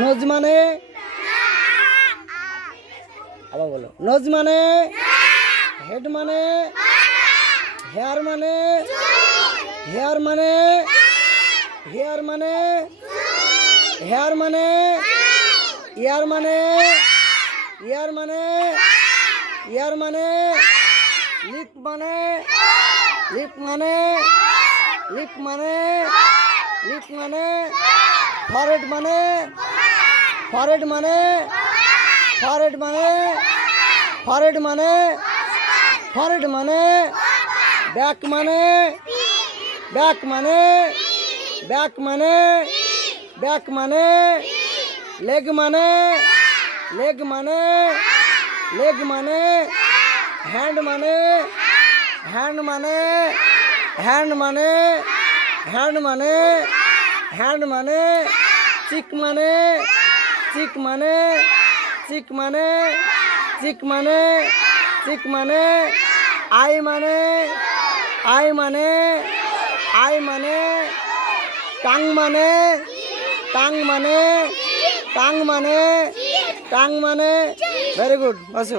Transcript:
Nose মানে আবার বলো নোজ মানে হেড মানে হেয়ার মানে হেয়ার মানে হেয়ার মানে হেয়ার মানে ইয়ার মানে ইয়ার মানে ইয়ার মানে লিপ মানে লিপ মানে লিপ মানে লিপ মানে ফরেড মানে ফরেড মানে ফরেড মানে ফরেড মানে ফরেড মানে ব্যাক মানে ব্যাক মানে ব্যাক মানে ব্যাক মানে লেগ মানে লেগ মানে লেগ মানে হ্যান্ড মানে হ্যান্ড মানে হ্যান্ড মানে হ্যান্ড মানে হ্যান্ড মানে চিক মানে চিক মানে চিক মানে চিক মানে চিক মানে আই মানে আই মানে আই মানে টাং মানে টাং মানে টাং মানে টাং মানে ভেরি গুড বসো।